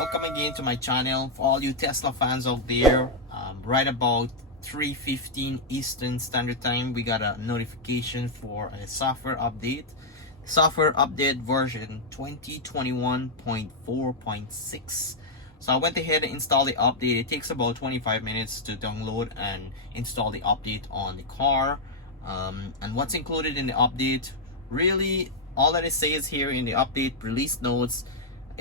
Welcome again to my channel. For all you Tesla fans out there, right about 3:15 Eastern Standard Time, we got a notification for a software update. Software update version 2021.4.6. So I went ahead and installed the update. It takes about 25 minutes to download and install the update on the car. And what's included in the update, really all that it says here in the update release notes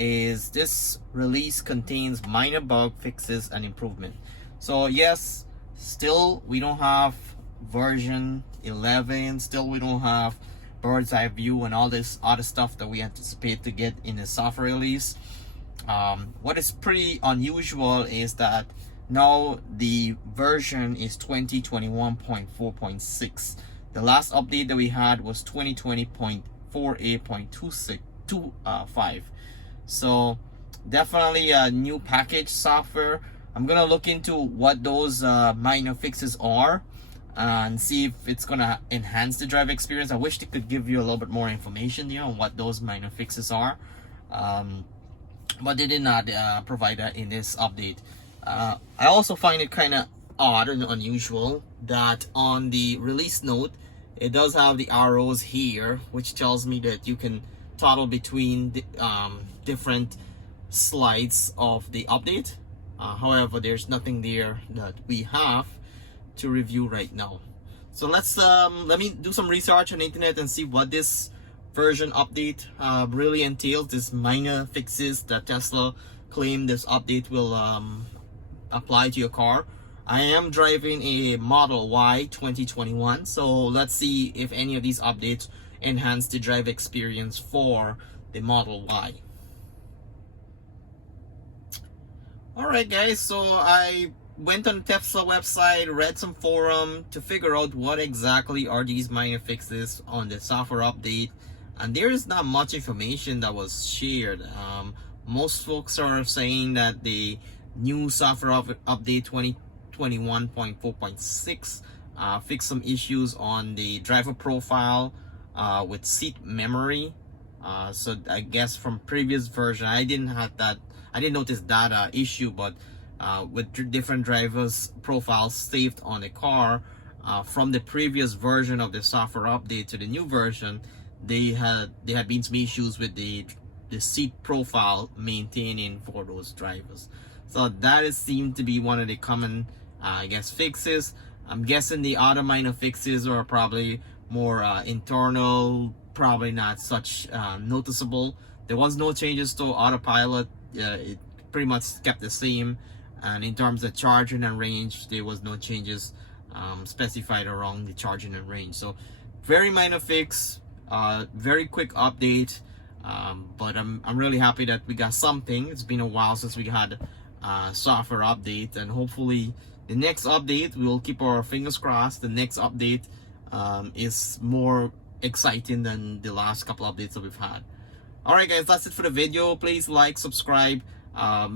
is this release contains minor bug fixes and improvement. So yes, still we don't have version 11, still we don't have bird's eye view and all this other stuff that we anticipate to get in the software release. What is pretty unusual is that now the version is 2021.4.6. The last update that we had was 2020.48.25. So definitely a new package software. I'm gonna look into what those minor fixes are and see if it's gonna enhance the drive experience. I wish they could give you a little bit more information there on what those minor fixes are, but they did not provide that in this update. I also find it kind of odd and unusual that on the release note it does have the arrows here, which tells me that you can toggle between the different slides of the update. However, there's nothing there that we have to review right now. So let's let me do some research on the internet and see what this version update really entails. This minor fixes that Tesla claim this update will apply to your car. I am driving a Model Y 2021, so let's see if any of these updates enhance the drive experience for the Model Y. Alright guys, so I went on the Tesla website, read some forum to figure out what exactly are these minor fixes on the software update, and there is not much information that was shared. Most folks are saying that the new software update 2021.4.6 fixed some issues on the driver profile with seat memory. So I guess from previous version I didn't notice that issue, but with different drivers profiles saved on the car from the previous version of the software update to the new version, they had been some issues with the seat profile maintaining for those drivers. So that seemed to be one of the common I guess fixes. I'm guessing the other minor fixes are probably more internal, probably not such noticeable. There was no changes to autopilot. It pretty much kept the same, and in terms of charging and range, there was no changes specified around the charging and range. So very minor fix, very quick update, but I'm really happy that we got something. It's been a while since we had software update, and hopefully the next update, we will keep our fingers crossed, the next update is more exciting than the last couple updates that we've had. Alright guys, that's it for the video. Please like, subscribe,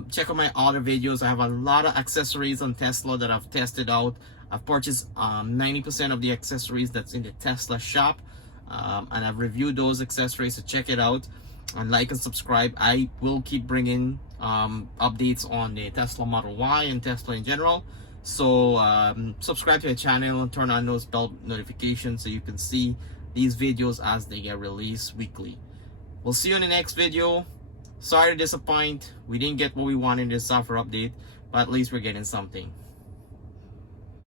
check out my other videos. I have a lot of accessories on Tesla that I've tested out. I've purchased 90% of the accessories that's in the Tesla shop, and I've reviewed those accessories, so check it out and like and subscribe. I will keep bringing updates on the Tesla Model Y and Tesla in general. So subscribe to the channel and turn on those bell notifications so you can see these videos as they get released weekly. We'll see you in the next video. Sorry to disappoint. We didn't get what we wanted in this software update, but at least we're getting something.